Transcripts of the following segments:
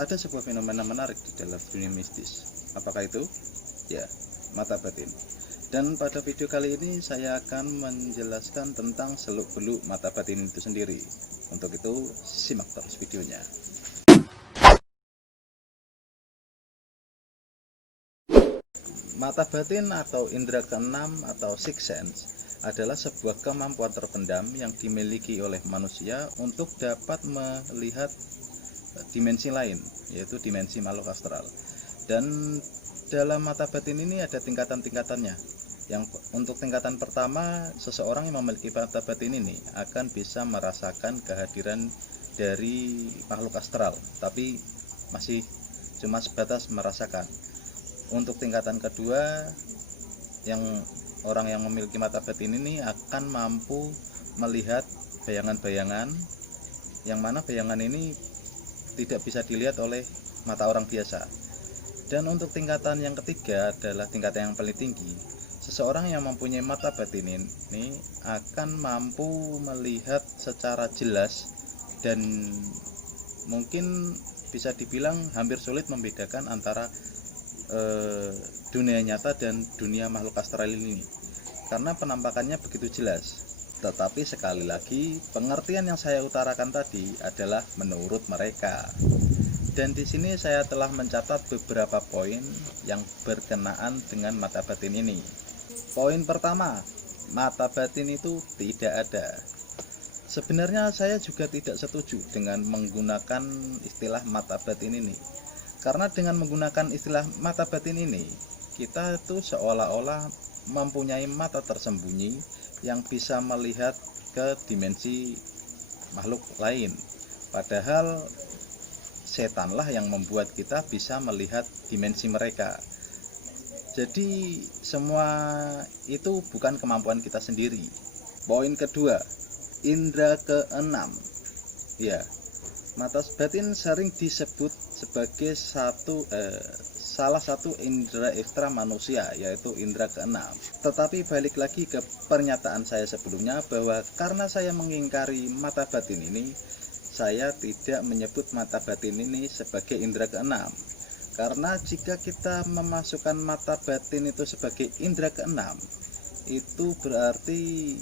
ada sebuah fenomena menarik di dalam dunia mistis. Apakah itu? Ya, mata batin. Dan pada video kali ini saya akan menjelaskan tentang seluk-beluk mata batin itu sendiri. Untuk itu, simak terus videonya. Mata batin atau indera keenam atau sixth sense adalah sebuah kemampuan terpendam yang dimiliki oleh manusia untuk dapat melihat dimensi lain, yaitu dimensi makhluk astral. Dan dalam mata batin ini ada tingkatan-tingkatannya. Yang untuk tingkatan pertama, seseorang yang memiliki mata batin ini akan bisa merasakan kehadiran dari makhluk astral, tapi masih cuma sebatas merasakan. Untuk tingkatan kedua, yang orang yang memiliki mata batin ini akan mampu melihat bayangan-bayangan, yang mana bayangan ini tidak bisa dilihat oleh mata orang biasa. Dan untuk tingkatan yang ketiga adalah tingkatan yang paling tinggi. Seseorang yang mempunyai mata batin ini akan mampu melihat secara jelas dan mungkin bisa dibilang hampir sulit membedakan antara dunia nyata dan dunia makhluk astral ini, karena penampakannya begitu jelas. Tetapi sekali lagi, pengertian yang saya utarakan tadi adalah menurut mereka. Dan di sini saya telah mencatat beberapa poin yang berkenaan dengan mata batin ini. Poin pertama, mata batin itu tidak ada. Sebenarnya saya juga tidak setuju dengan menggunakan istilah mata batin ini. Karena dengan menggunakan istilah mata batin ini, kita itu seolah-olah mempunyai mata tersembunyi yang bisa melihat ke dimensi makhluk lain. Padahal setanlah yang membuat kita bisa melihat dimensi mereka. Jadi semua itu bukan kemampuan kita sendiri. Poin kedua, indera keenam. Ya, mata batin sering disebut sebagai salah satu indera ekstra manusia, yaitu indera keenam. Tetapi balik lagi ke pernyataan saya sebelumnya, bahwa karena saya mengingkari mata batin ini, saya tidak menyebut mata batin ini sebagai indera keenam. Karena jika kita memasukkan mata batin itu sebagai indera keenam, itu berarti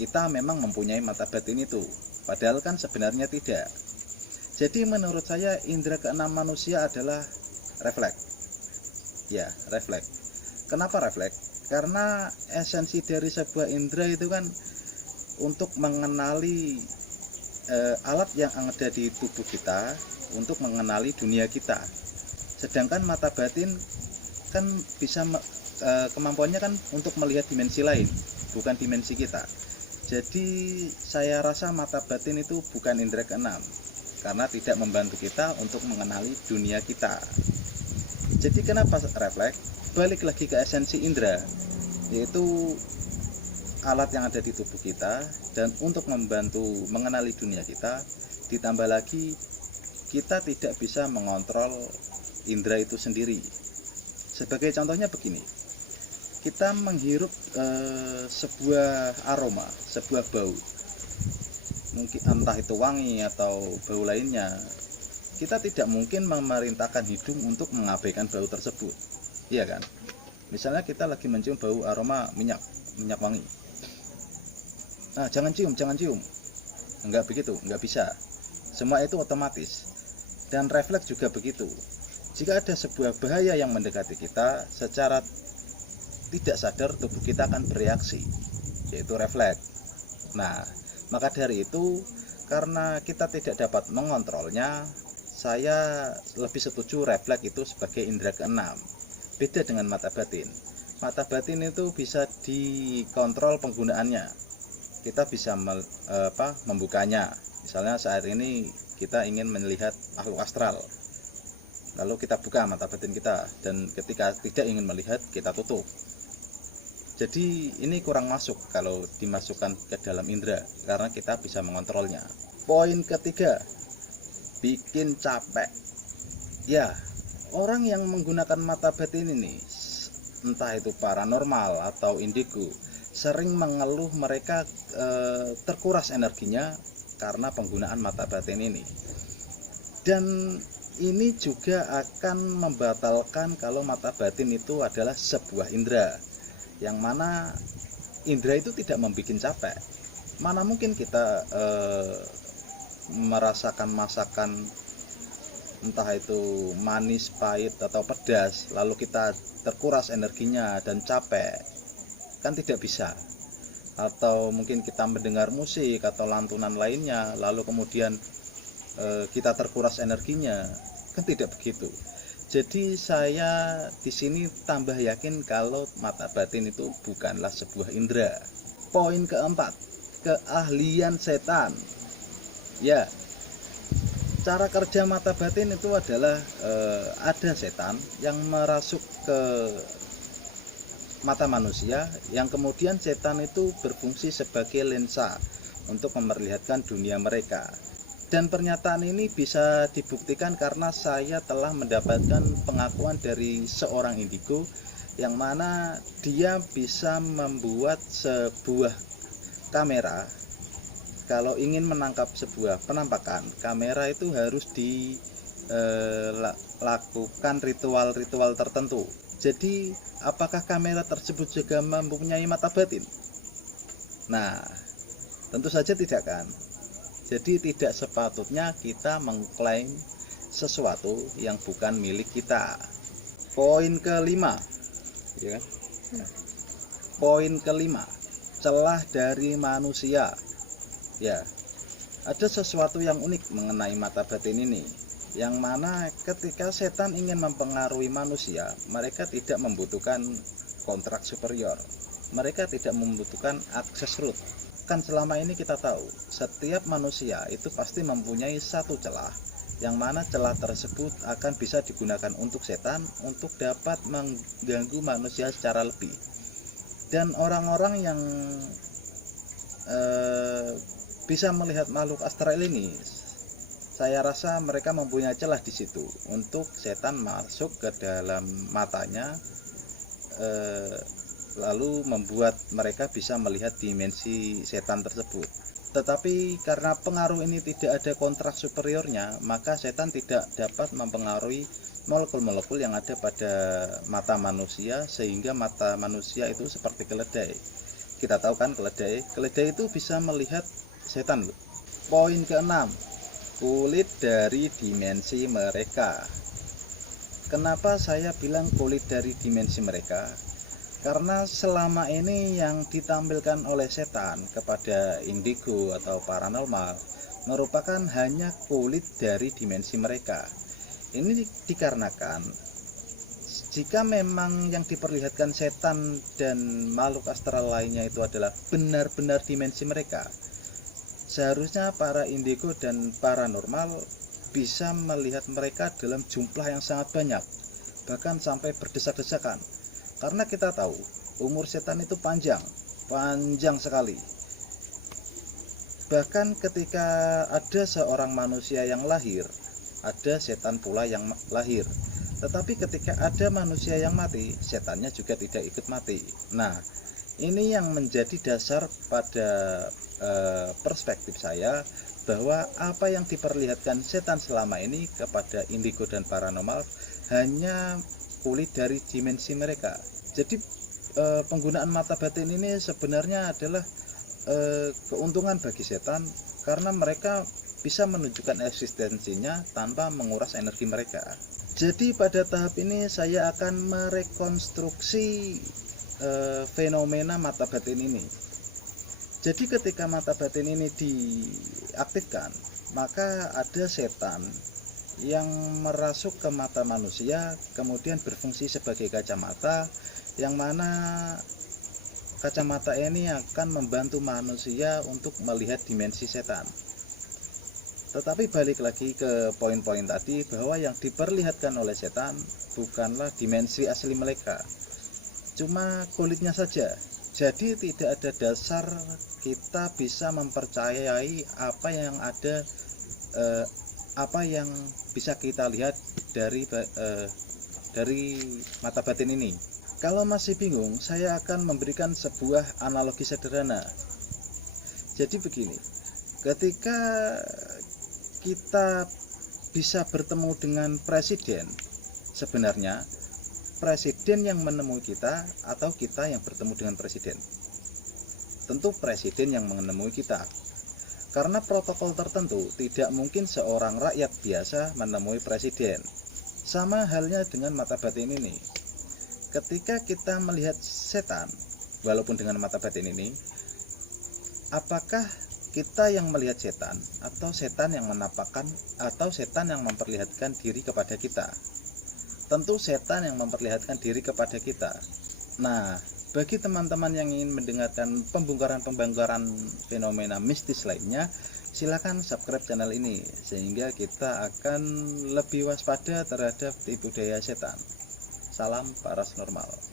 kita memang mempunyai mata batin itu, padahal kan sebenarnya tidak. Jadi menurut saya indera keenam manusia adalah refleks. Ya, refleks. Kenapa refleks? Karena esensi dari sebuah indera itu kan untuk mengenali alat yang ada di tubuh kita, untuk mengenali dunia kita. Sedangkan mata batin kan bisa kemampuannya kan untuk melihat dimensi lain, bukan dimensi kita. Jadi saya rasa mata batin itu bukan indera keenam, karena tidak membantu kita untuk mengenali dunia kita. Jadi kenapa refleks? Balik lagi ke esensi indera, yaitu alat yang ada di tubuh kita, dan untuk membantu mengenali dunia kita. Ditambah lagi, kita tidak bisa mengontrol indera itu sendiri. Sebagai contohnya begini, kita menghirup sebuah aroma, sebuah bau, mungkin entah itu wangi atau bau lainnya, kita tidak mungkin memerintahkan hidung untuk mengabaikan bau tersebut, iya kan? Misalnya kita lagi mencium bau aroma minyak wangi, nah jangan cium, enggak begitu, enggak bisa. Semua itu otomatis. Dan refleks juga begitu. Jika ada sebuah bahaya yang mendekati kita, secara tidak sadar tubuh kita akan bereaksi, yaitu refleks. Nah, maka dari itu, karena kita tidak dapat mengontrolnya, saya lebih setuju refleks itu sebagai indera keenam. Beda dengan mata batin. Mata batin itu bisa dikontrol penggunaannya. Kita bisa membukanya. Misalnya saat ini kita ingin melihat makhluk astral, lalu kita buka mata batin kita, dan ketika tidak ingin melihat, kita tutup. Jadi ini kurang masuk kalau dimasukkan ke dalam indera, karena kita bisa mengontrolnya. Poin ketiga, bikin capek. Ya, orang yang menggunakan mata batin ini, entah itu paranormal atau indigo, sering mengeluh mereka terkuras energinya karena penggunaan mata batin ini. Dan ini juga akan membatalkan kalau mata batin itu adalah sebuah indera, yang mana indera itu tidak membuat capek. Mana mungkin kita merasakan masakan entah itu manis, pahit, atau pedas, lalu kita terkuras energinya dan capek, kan tidak bisa. Atau mungkin kita mendengar musik atau lantunan lainnya, lalu kemudian kita terkuras energinya, kan tidak begitu. Jadi saya di sini tambah yakin kalau mata batin itu bukanlah sebuah indera. Poin keempat, keahlian setan. Ya, cara kerja mata batin itu adalah ada setan yang merasuk ke mata manusia, yang kemudian setan itu berfungsi sebagai lensa untuk memperlihatkan dunia mereka. Dan pernyataan ini bisa dibuktikan karena saya telah mendapatkan pengakuan dari seorang indigo, yang mana dia bisa membuat sebuah kamera. Kalau ingin menangkap sebuah penampakan, kamera itu harus dilakukan ritual-ritual tertentu. Jadi, apakah kamera tersebut juga mempunyai mata batin? Nah, tentu saja tidak kan. Jadi tidak sepatutnya kita mengklaim sesuatu yang bukan milik kita. Poin kelima, ya. Poin kelima, celah dari manusia. Ya, ada sesuatu yang unik mengenai mata batin ini, yang mana ketika setan ingin mempengaruhi manusia, mereka tidak membutuhkan kontrak superior, mereka tidak membutuhkan akses root. Kan selama ini kita tahu, setiap manusia itu pasti mempunyai satu celah, yang mana celah tersebut akan bisa digunakan untuk setan untuk dapat mengganggu manusia secara lebih. Dan orang-orang yang bisa melihat makhluk astral ini, saya rasa mereka mempunyai celah di situ untuk setan masuk ke dalam matanya, lalu membuat mereka bisa melihat dimensi setan tersebut. Tetapi karena pengaruh ini tidak ada kontrak superiornya, maka setan tidak dapat mempengaruhi molekul-molekul yang ada pada mata manusia, sehingga mata manusia itu seperti keledai. Kita tahu kan keledai itu bisa melihat setan. Poin keenam, kulit dari dimensi mereka. Kenapa saya bilang kulit dari dimensi mereka? Karena selama ini yang ditampilkan oleh setan kepada indigo atau paranormal merupakan hanya kulit dari dimensi mereka. Ini dikarenakan jika memang yang diperlihatkan setan dan makhluk astral lainnya itu adalah benar-benar dimensi mereka, seharusnya para indigo dan paranormal bisa melihat mereka dalam jumlah yang sangat banyak, bahkan sampai berdesak-desakan. Karena kita tahu umur setan itu panjang sekali. Bahkan ketika ada seorang manusia yang lahir, ada setan pula yang lahir. Tetapi ketika ada manusia yang mati, setannya juga tidak ikut mati. Nah, ini yang menjadi dasar pada perspektif saya, bahwa apa yang diperlihatkan setan selama ini kepada indigo dan paranormal hanya kulit dari dimensi mereka. Jadi penggunaan mata batin ini sebenarnya adalah keuntungan bagi setan, karena mereka bisa menunjukkan eksistensinya tanpa menguras energi mereka. Jadi pada tahap ini saya akan merekonstruksi fenomena mata batin ini. Jadi ketika mata batin ini diaktifkan, maka ada setan yang merasuk ke mata manusia, kemudian berfungsi sebagai kacamata, yang mana kacamata ini akan membantu manusia untuk melihat dimensi setan. Tetapi balik lagi ke poin-poin tadi, bahwa yang diperlihatkan oleh setan bukanlah dimensi asli mereka, cuma kulitnya saja. Jadi tidak ada dasar kita bisa mempercayai apa yang bisa kita lihat dari mata batin ini. Kalau masih bingung, saya akan memberikan sebuah analogi sederhana. Jadi begini, ketika kita bisa bertemu dengan presiden, sebenarnya presiden yang menemui kita atau kita yang bertemu dengan presiden? Tentu presiden yang menemui kita. Karena protokol tertentu tidak mungkin seorang rakyat biasa menemui presiden. Sama halnya dengan mata batin ini. Ketika kita melihat setan, walaupun dengan mata batin ini, apakah kita yang melihat setan atau setan yang menampakkan atau setan yang memperlihatkan diri kepada kita? Tentu setan yang memperlihatkan diri kepada kita. Nah, bagi teman-teman yang ingin mendengarkan pembongkaran-pembongkaran fenomena mistis lainnya, silakan subscribe channel ini sehingga kita akan lebih waspada terhadap tipu daya setan. Salam paranormal.